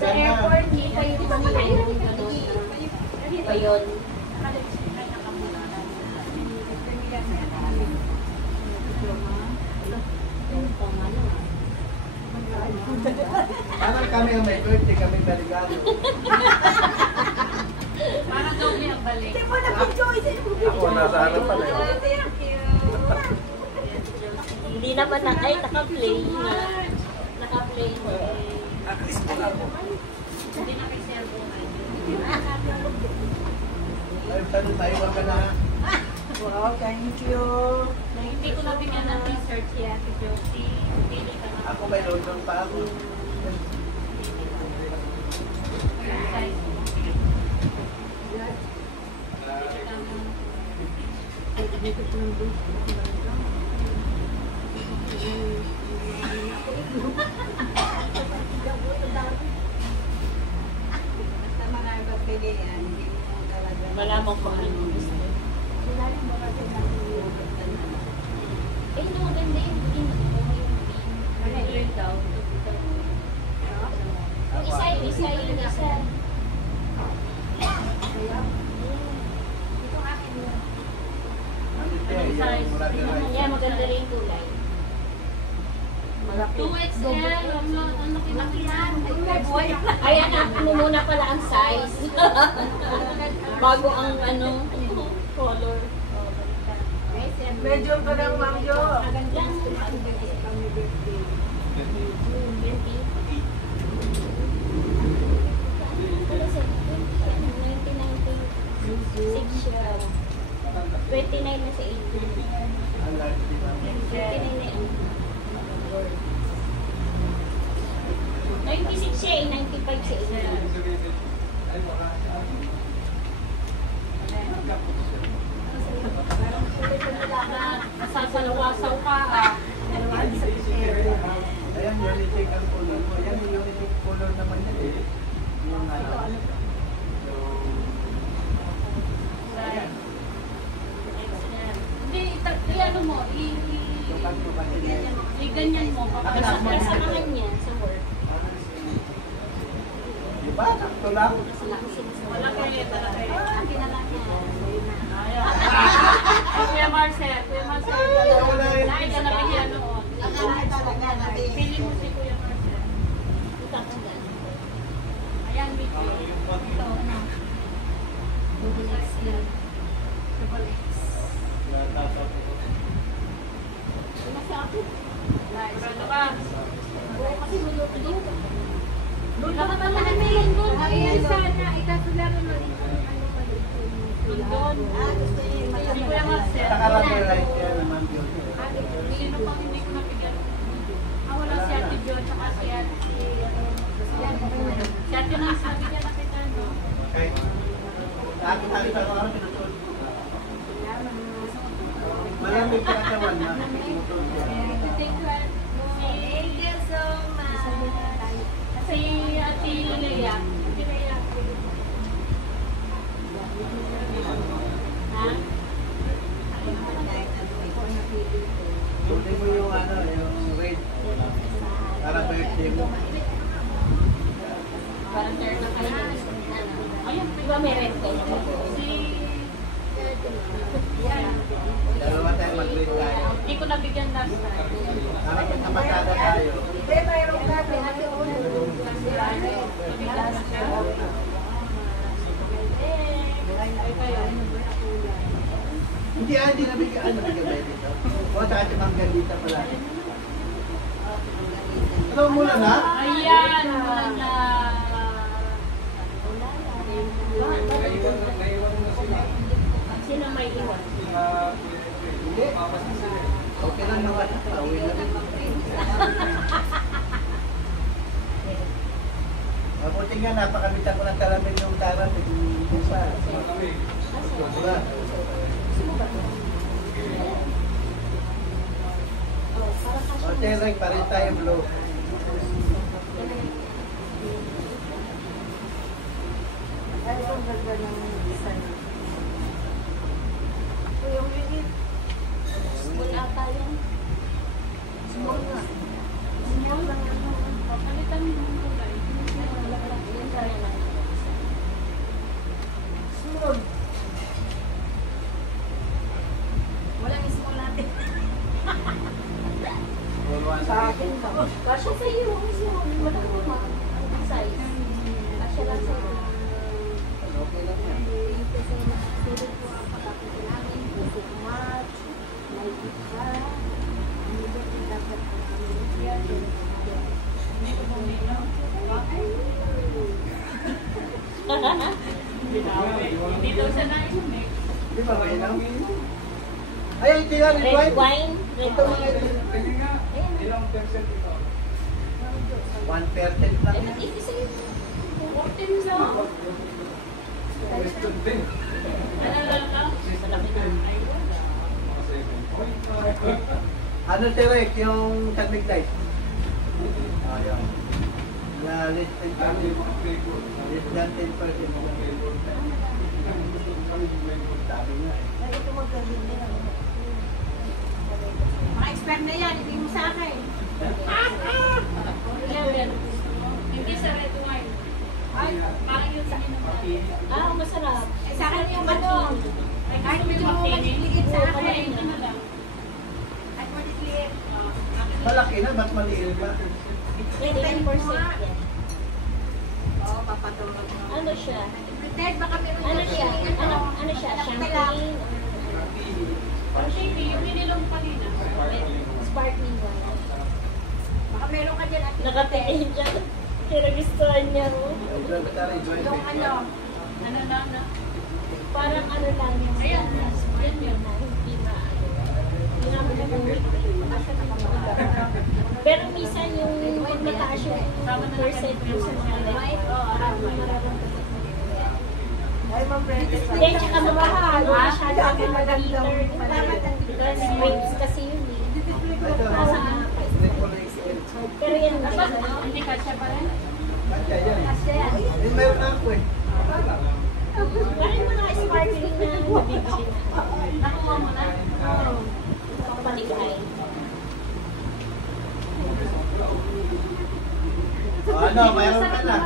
Sa airport, hindi pa yung mga pa yun. Parang kami ang may birthday, kami baligado. Parang daw niya balik. Ako nasa harapan eh. Hindi naman na, ay naka-play na. Naka-play na. Hindi na may cellphone. Ay, tanong tayo ka na. Wow, thank you. Hindi ko na bigyan ng research yan. Si Josie, pili ka na. Ako may load pa ako. Basta mga pagbigay yan, hindi mo talaga. Wala mo kung ano gusto. Eh, no, maganda yung pin. Ano yun daw? Yung isa, yung isa, yung isa. Yeah, maganda rin yung kulay. 2XL. Ano kinakilan? Ayan, ano muna pala ang size. Bago ang ano, color. Medyo pa lang, Ma'am Jo. Lang. Siya. 29 na sa 18. 29 na yun. 96 siya eh, 95 sa 18. Nasasalawasaw ka ah. Ayan, unique ang color mo. Ayan, yung unique color naman yan eh. Yung ano. Hindi, i-ano mo, i-ganyan mo. Kasamahan niya sa work. Diba? Sakto lang. Wala kayo talaga eh. Pinala niya. Kuya Marcel, lahat ka na bigyan noon. Pili mo si Kuya Marcel. Ayan, Vicky. Ito, ano? Double X. Sigurado ka? Kasi luluto. Luto ka pala na may London. Ayan, sana, ikasularo na rin. London. Si Kuya Marcel. Nakarami right yan naman yun. Sino pang hindi ko nabigyan? Wala si Ate Jo, tsaka si Ate... Si Ate na sabi niya na kita, no? Okay. Nakakita ko ako pinutol. Malamig ka katawan na. Pinutol siya. Thank you so much. Kasi Ate Lea. Ate Lea. Ha? Tuloy mo yung ano, yung red. Para birthday mo. Parang turn na kayo. Ayun, Diba may red kayo? si... Dalawa tayo mag-red tayo. Hindi ko nabigyan last time. Para pagkapagkada tayo. Hindi, mayroon ka. Hindi nabigyan ba dito? O, saka si Ma'am Galita pala. Ano mula na? Ayan, wala na. Sino may iwan? Hindi. Okay lang naman. Pauwi na rin. Mabuti nga, napakabita ko ng talamin yung taran. Isa. Diba? O, Terek, parin tayo blue. Ay, ang ganda ng design. Yung minit. Small ata yun. Small nga. Palitan mo yung kulay. Kasya sa'yo. Malaki mo. Size. Kasya lang sa'yo. Okay lang yan. Kasi nakasulog po ang pagkakita namin. Kasi March, may isa. Hindi ba dapat ang aming yan? Hindi daw siya nainom eh. Di ba may lang? Ay, ito yan, red Red wine. wine. Red Ito mga wine. ilang percent ito? 1% lang Eh, yan. ba't hindi sa'yo? 14 lang. Ano lang? Malaki na. Ay, wala. Ano si Rick, yung San Light? Ayaw. Na less than 10%. Sabi nga eh. Ay, ito magandang din ako. Mga expert na yan, hindi mo sa akin. Yan. Hindi sa red wine. Ay, parang yun sa akin naman. Ah, masarap. Eh, sa akin yung ano. Ay, kahit medyo maliit sa akin. Ito na lang. At maliit. Malaki na, ba't maliit ba? 10% yan. Oo, papatulog mo. Ano siya? Pretend, baka meron Ano siya? Ano siya? Champagne? Ang shady, yung minilong kanina. Sparkling wine. Baka meron ka dyan at Nakatingin siya. Kinagustuhan niya mo. yung ano na. Parang ano lang yung Ayan. sparkling na hindi na hindi na malamig. Pero minsan yung mataas yung percent yung sa mga white, mararamdaman. Ay, Ma'am Brenda. Hindi, tsaka mamahal. Masyado kami mag-liter. Because grapes kasi yun eh. Pero yan na. Hindi ka siya pa rin? Meron na ako eh. Parang yung mga sparkling na nabibili na. Nakuha mo na? Paligay. Ano, mayroon ka na.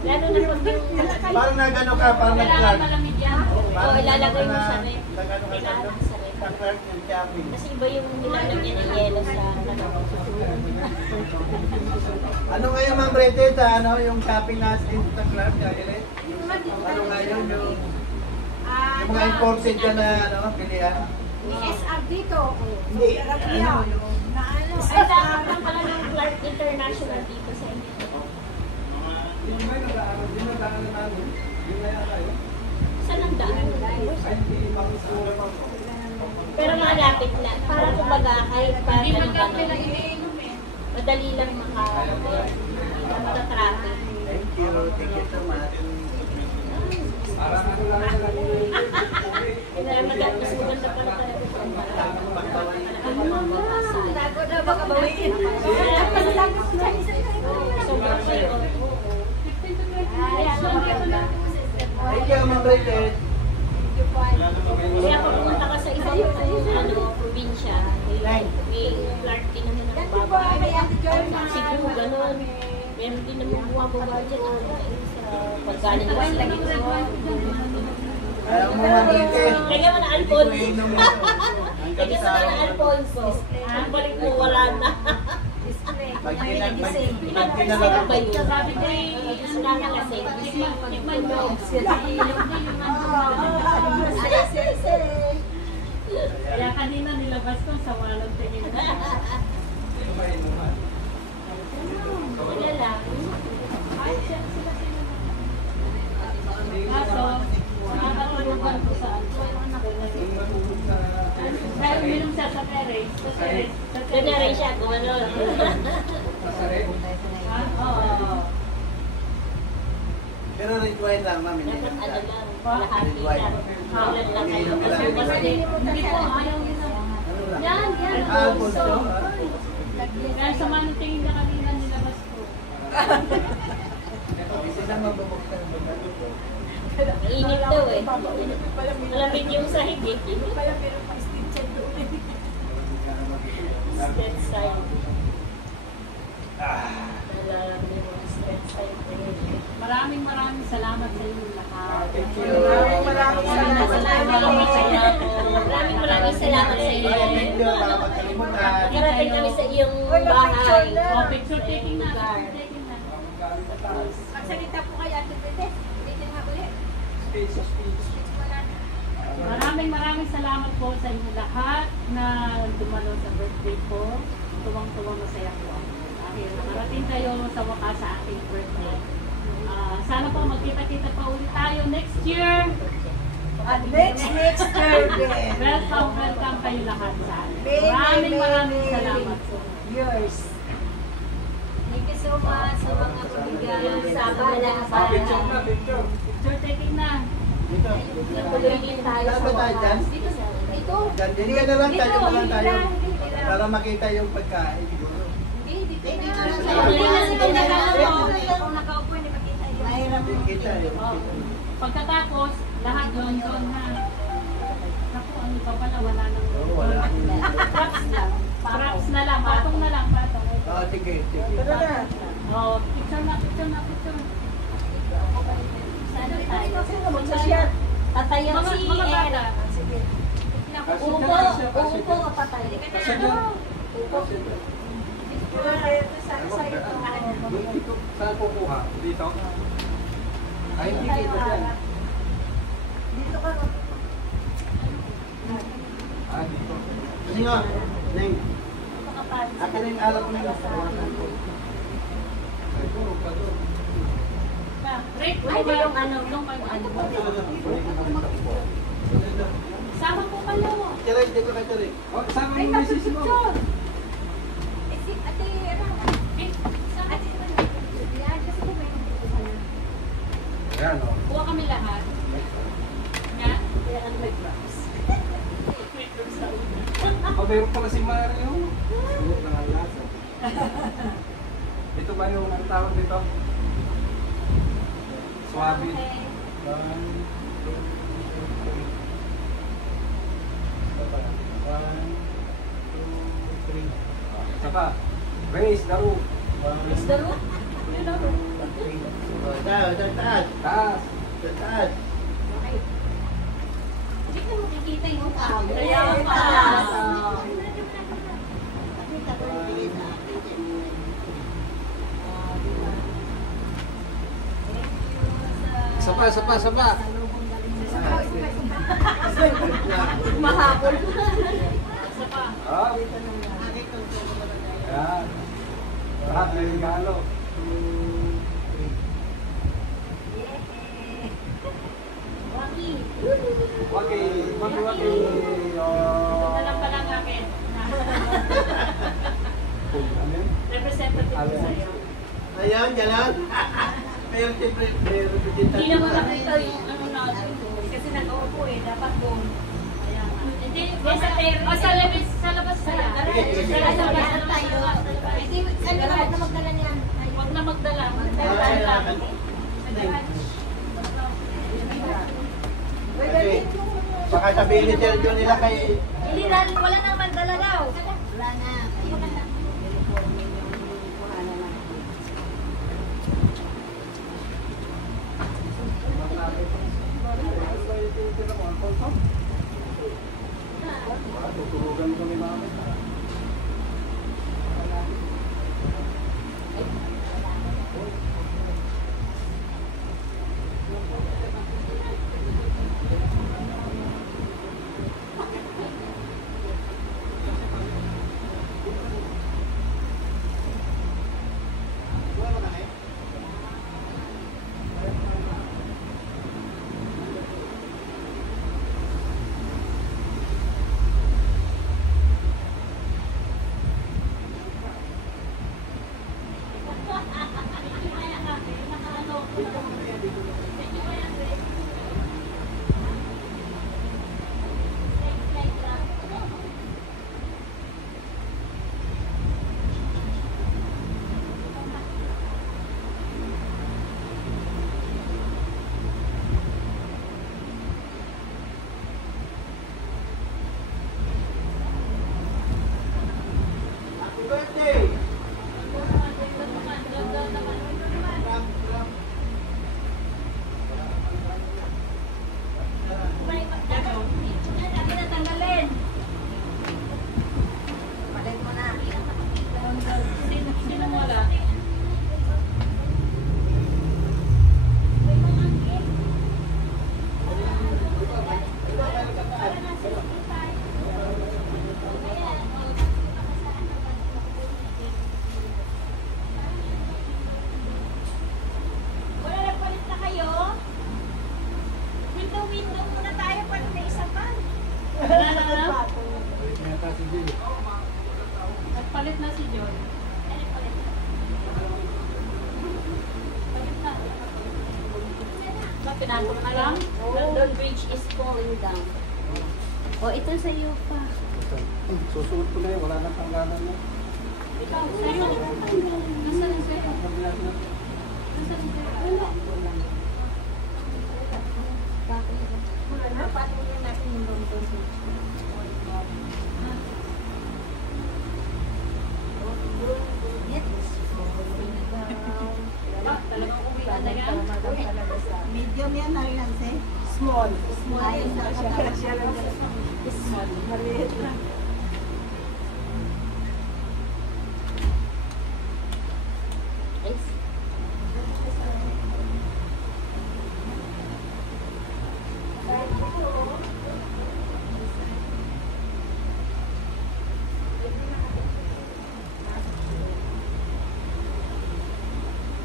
Lalo na pag yung... Parang nagano ka, parang Kailangan nag-clerk. malamig yan. Oo, ilalagay mo sa ref. Nagano ka sa Kailangan sa ref. clerk yung shopping. Kasi iba yung nilalagyan ng yelo sa Ano ngayon, Ma'am Brete, sa ano, yung shopping natin sa clerk, Galilet? Ano ngayon, yung mga imported dyan na, ano, pilihan? SR dito. Hindi, ano, yung... Ay, dapat lang pala ng Clark International dito sa inyo. Saan ang daan? Pero malapit na. Para kumbaga kahit pa Hindi ganun magkape lang ganun. iniinom eh. Madali lang maka-traffic. Thank you so much. Kaya mas maganda pala tayo. Tago na baka bawiin. Sobrang sayo. 15 to 20 minutes lang dito na. Thank you, Ma'am Brete. Kaya kung pumunta ka sa ibang probinsya, may Clark din naman ang baba. Siguro ganun. Meron din naman bumababa dyan sa paggaling na sila. Ayaw mo, Ma'am Brete. Lagyan mo na Alfonso. Inom mo. Lagyan mo na Alfonso. Ang balik mo wala na. Pag dinalaman Ba yun? Sabi ko Nakakalasing. tikman mo. Iinom na yung Kaya kanina nilabas ko sa walang tingin. Wala lang. Kaso, nakatulugan ko sa dahil minum siya sa terrace. Sa terrace. Doon na rin siya kung ano. Oo. Pero red wine lang, Ma'am. Hindi Dapat lang. ano lang. Lahati lang. Ulan lang kayo. Kasi Hindi ko ayaw yun lang. Ano lang? yan. Alfonso. Kaya sa tingin na kanina nilabas ko. Kasi lang mabubuksan. Init daw eh. Malamig yung sahig eh. Straight side. Malamig yung straight side. Maraming salamat sa inyo lahat. Thank you. Maraming salamat. Maraming salamat sa iyo. Thank you, para magkalimutan. Nakarating kami sa iyong bahay. Oh, picture taking na. Picture taking na. Magsalita po kayo, Ate Princess. Ulitin nga ulit. Maraming salamat po sa inyo lahat na dumalo sa birthday ko. Tuwang-tuwang masaya po ako. Dahil nakarating kayo sa wakas sa aking birthday. Sana po magkita-kita pa ulit tayo next year. At next year din. Welcome kayo lahat sa akin. Maraming salamat po. Yours. Thank you so much sa mga kabigyan sa pala. Picture taking na. Dito. Tuloy din tayo sa Saan ba tayo dyan? wakas. Dito. Dyan, hindi ka na lang tayo mga tayo. Para makita yung pagkain. Dito na. Kung nakaupo, hindi makita yun. Mahirap Hindi kita yun. Pagkatapos, lahat doon ha. Naku, ano pa pala, wala nang Oo, wala. props lang. Props na lang, patong na lang, patong. Oo, sige, sige. Oh, picture na. Sana tayo. Magsasyat. Tatayan Mga si bata. Sige. Upo ka patay. Upo. Wala kayo sa sa'yo. Saan kukuha? Dito? Ay, hindi kita dyan. Dito ka. Ah, dito. Kasi nga, Neng, akin na yung alak mo nila. Ay, puro pa doon. Rick, Ay, ba yung ano, yung sama po kayo. Tiray, hindi ko katiray. Oh, saan mo Ay, yung nasa misis mo? picture. Eh, si Ate Ra. Rick, sama. Ate Ra. Yan, kasi ko may nandito sana. Ayan, oh. Kuha kami lahat. Yan. Kaya ang may props. Oh, mayroon pala si Mario. Sulit na ang lasa. Ito ba yung ang tawag dito? Swabe. Okay. 1, 2, 3. Isa pa. Raise the roof. Is the roof? Taas. Taas. Taas. Hindi ko makikita yung tao. Kaya pa. Isa pa. Mahabol. Isa pa. Ah. Ayan. Lahat may regalo. Waki. Waki. Ito lang pala ang akin. Ano yun? Representative ko sa'yo. Ayan, ganon. Meron din Hindi naman nakita yung ano natin. Kasi nag-uupo eh. Dapat doon. Ayan. Hindi, sa terrace. O, sa labas. Sa labas. Sa labas. Tayo. Hindi, ano na magdala niyan? Huwag na magdala. Okay. Baka sabihin ni Sergio nila kay... Hindi, wala nang magdala daw. Wala na. Tuturugan ko ni mama. Pinatong na lang. London Bridge is falling down. O, ito sa iyo pa. Susuot ko na yun, wala nang tanggalan mo. Ikaw, sa'yo. Nasaan ang sa'yo? Nabilas na. Nasaan ang sa'yo? Wala. Patungin natin yung London Bridge. Talagang uwi na yan. Medium yan, Arianse. Small. Small yan sa Small. Maliit lang.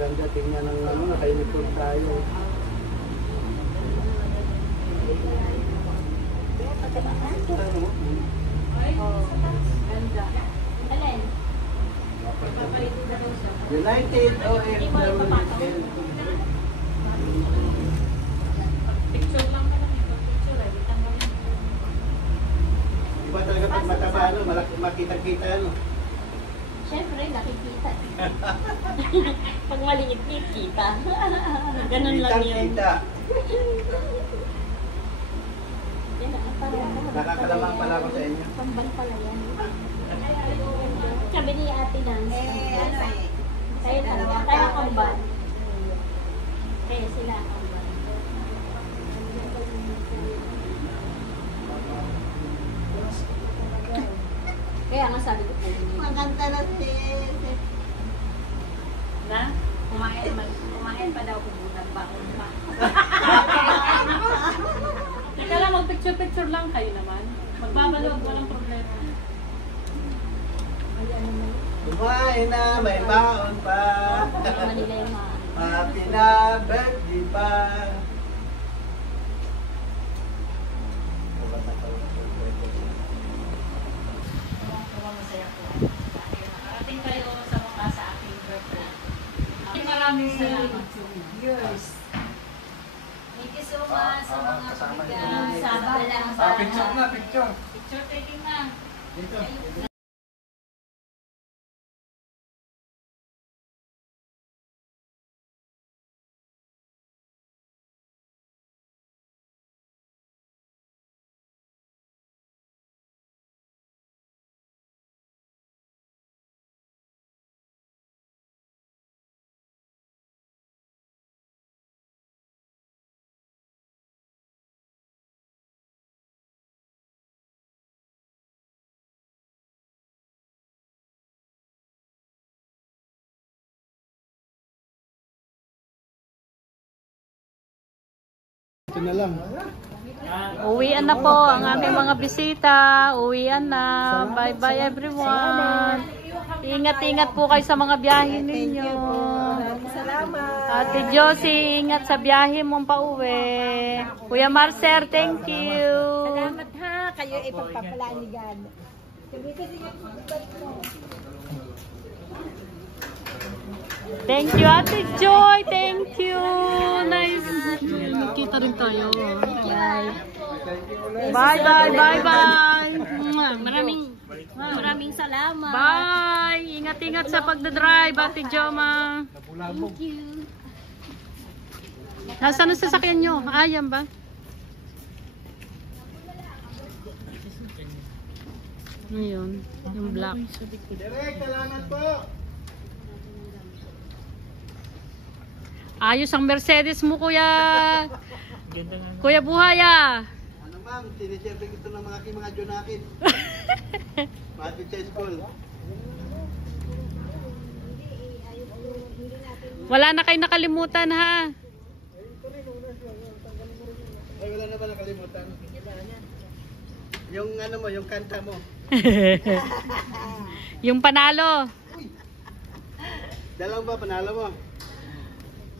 Ganda tingnan ng ano, naka-uniform tayo. Ganda. Alin? United OFW. Picture lang na lang ito. Picture ay bitanggalin. Iba talaga pag mataba, ano, makita-kita, ano. Siyempre, nakikita. Pag maliit, kita. Ganun lang yun. Kita. Yan, parang Nakakalamang pala ako sa inyo. Pambang pala yan. Sabi ni Ate Nancy. Tayo kambal. Kaya sila kambal. Kaya nga sabi ko po. Maganda na si... Na? Kumain pa daw kung bunang baon pa. Teka lang, mag-picture-picture lang kayo naman. Magbabalog, walang problema. Kumain na, may baon pa. Manila yung mga. Happy na birthday pa. Masaya po. Dahil nakarating kayo sa mukha sa aking birthday. Maraming salamat. Yours. Thank you so much sa mga kasama bigyan. yun. Sabi lang sa Picture na, picture. Picture taking na. Dito. Ito na lang. Uwian na po ang aming mga bisita. Uwian na. Bye-bye everyone. Ingat-ingat po kayo sa mga biyahe ninyo. Salamat. Ate Josie, ingat sa biyahe mong pauwi. Kuya Marcer, thank you. Salamat ha. Kayo ipagpapalanigan. Thank you, Ate Joy. Thank you. Nice. Kita rin tayo. Bye-bye. Bye-bye. Maraming salamat. Bye. Ingat-ingat sa pagdadrive, Ate Joma. Thank you. Nasaan ang sasakyan nyo? Ayan ba? Ngayon, yung black. Direk, salamat po. Ayos ang Mercedes mo, Kuya. Kuya Buhaya. Ano ma'am, siniserve ito ng mga Jonakin. Matik sa school. Wala na kayo nakalimutan, ha? Ay, wala na ba nakalimutan? Yung ano mo, yung kanta mo. Yung panalo. Dalawang ba panalo mo?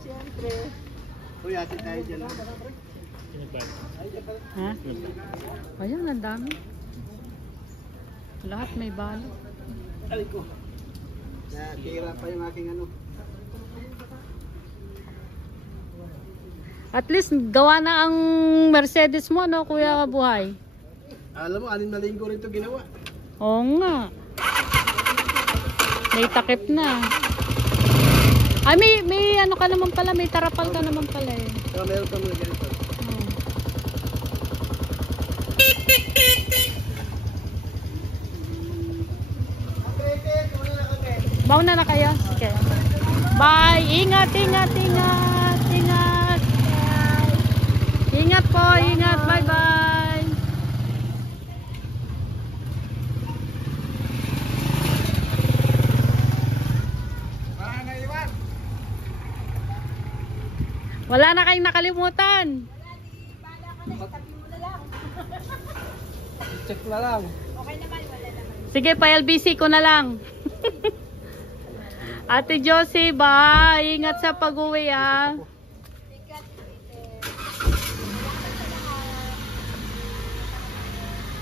Siyempre. Uy, atin tayo dyan. Ha? Ayan, ang dami. Lahat may balo. Alay ko. Natira pa yung aking ano. At least gawa na ang Mercedes mo, no, Kuya Buhay? Alam mo, 6 na linggo rin ito ginawa. Oo nga. May takip na. Ay, may ano ka naman pala, may tarapal ka naman pala eh. So, meron pa mga ganito. Oh. Mauna na kayo? Sige. Bye! Ingat, ingat, ingat! Ingat! Ingat po, ingat! Bye-bye! Wala na kayong nakalimutan. Check na lang. Sige, pa-LBC ko na lang. Ate Josie, ba? Ingat sa pag-uwi, ah.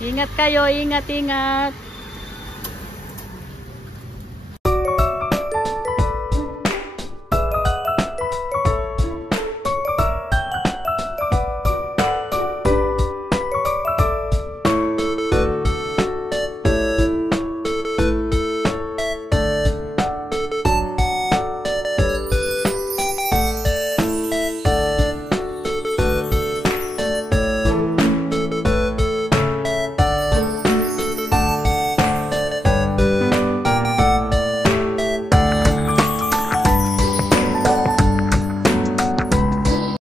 Ingat kayo, ingat, ingat.